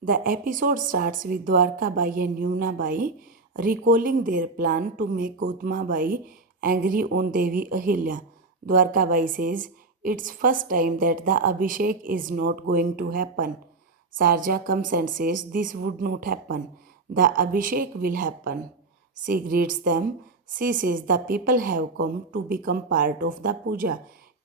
The episode starts with Dwarkabai and Yunabai recalling their plan to make Gotmabai angry on Devi Ahilya. Dwarkabai says it's first time that the Abhishek is not going to happen. Sarja comes and says this would not happen. The Abhishek will happen. She greets them. She says the people have come to become part of the puja.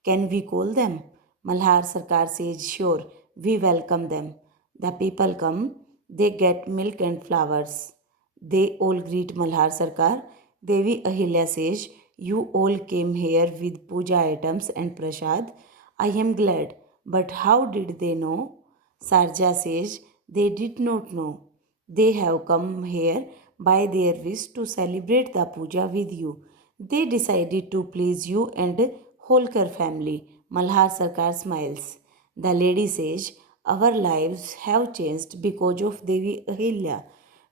Can we call them? Malhar Sarkar says sure, we welcome them. The people come, they get milk and flowers. They all greet Malhar Sarkar. Devi Ahilya says, you all came here with puja items and prasad. I am glad. But how did they know? Sarja says, they did not know. They have come here by their wish to celebrate the puja with you. They decided to please you and Holkar family. Malhar Sarkar smiles. The lady says, our lives have changed because of Devi Ahilya.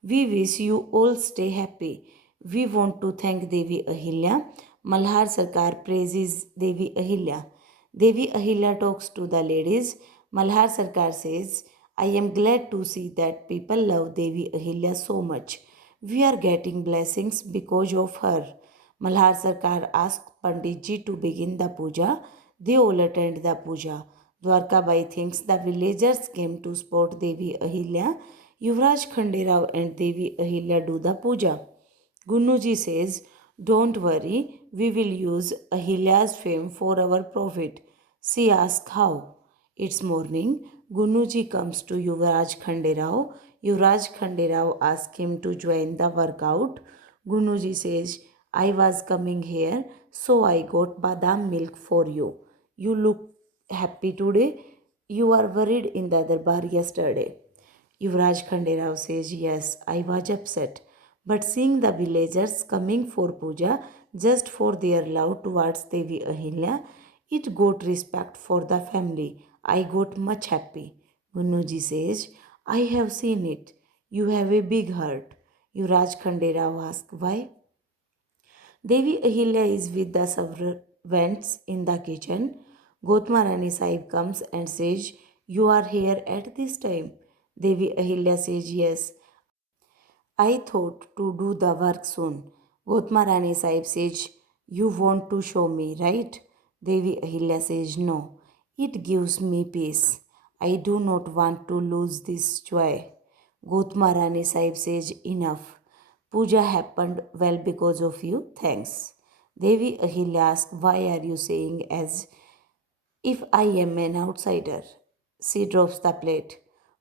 We wish you all stay happy. We want to thank Devi Ahilya. Malhar Sarkar praises Devi Ahilya. Devi Ahilya talks to the ladies. Malhar Sarkar says, I am glad to see that people love Devi Ahilya so much. We are getting blessings because of her. Malhar Sarkar asked Panditji to begin the puja. They all attend the puja. Dwarkabai thinks the villagers came to support Devi Ahilya. Yuvraj Khanderao and Devi Ahilya do the puja. Gunnuji says, don't worry, we will use Ahilya's fame for our profit. She asks how. It's morning. Gunnuji comes to Yuvraj Khanderao. Yuvraj Khanderao asks him to join the workout. Gunnuji says, I was coming here, so I got badam milk for you. You look happy today. You were worried in the darbar yesterday. Yuvraj Khanderao says, yes, I was upset. But seeing the villagers coming for puja just for their love towards Devi Ahilya, it got respect for the family. I got much happy. Gunuji says, I have seen it. You have a big heart. Yuvraj Khanderao asks, why? Devi Ahilya is with the servants in the kitchen. Gotma Rani Sahib comes and says, you are here at this time. Devi Ahilya says, yes, I thought to do the work soon. Gotma Rani Sahib says, you want to show me, right? Devi Ahilya says, no. It gives me peace. I do not want to lose this joy. Gotma Rani Sahib says, enough. Puja happened well because of you. Thanks. Devi Ahilya asks, why are you saying as if I am an outsider? She drops the plate.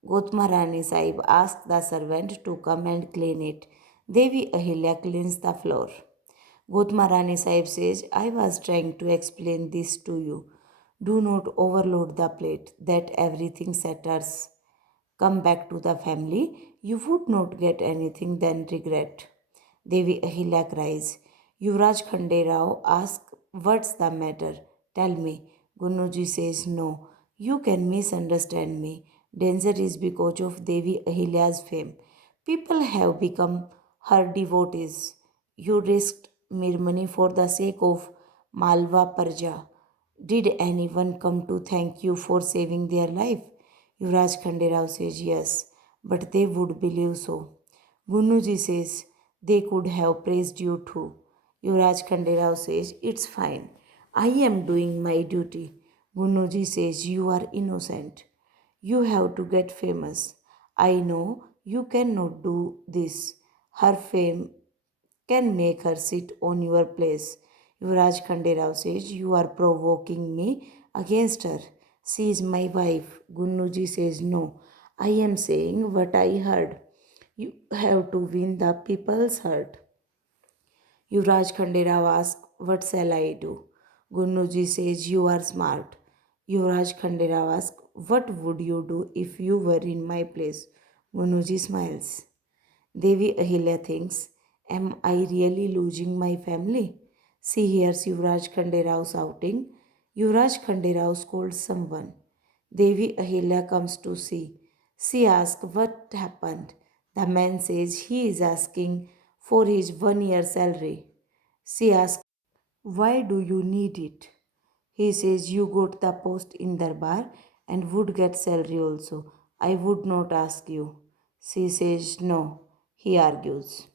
Gotma Rani Sahib asks the servant to come and clean it. Devi Ahilya cleans the floor. Gotma Rani Sahib says, I was trying to explain this to you. Do not overload the plate, that everything settles. Come back to the family. You would not get anything, then regret. Devi Ahilya cries. Yuvraj Khanderao asks, what's the matter? Tell me. Gunuji says, no. You can misunderstand me. Danger is because of Devi Ahilya's fame. People have become her devotees. You risked Mirmani for the sake of Malwa Parja. Did anyone come to thank you for saving their life? Yuvraj Khanderao says yes, but they would believe so. Gunuji says they could have praised you too. Yuvraj Khanderao says it's fine. I am doing my duty. Gunuji says you are innocent. You have to get famous. I know you cannot do this. Her fame can make her sit on your place. Yuvraj Khanderao says, you are provoking me against her. She is my wife. Gunnuji says, no. I am saying what I heard. You have to win the people's heart. Yuvraj Khanderao asks, what shall I do? Gunnuji says, you are smart. Yuvraj Khanderao asks, what would you do if you were in my place? Gunnuji smiles. Devi Ahilya thinks, am I really losing my family? She hears Yuvraj Khanderao shouting. Yuvraj Khanderao scolds someone. Devi Ahilya comes to see. She asks what happened. The man says he is asking for his 1 year salary. She asks, why do you need it? He says, you got the post in Darbar and would get salary also. I would not ask you. She says, no, he argues.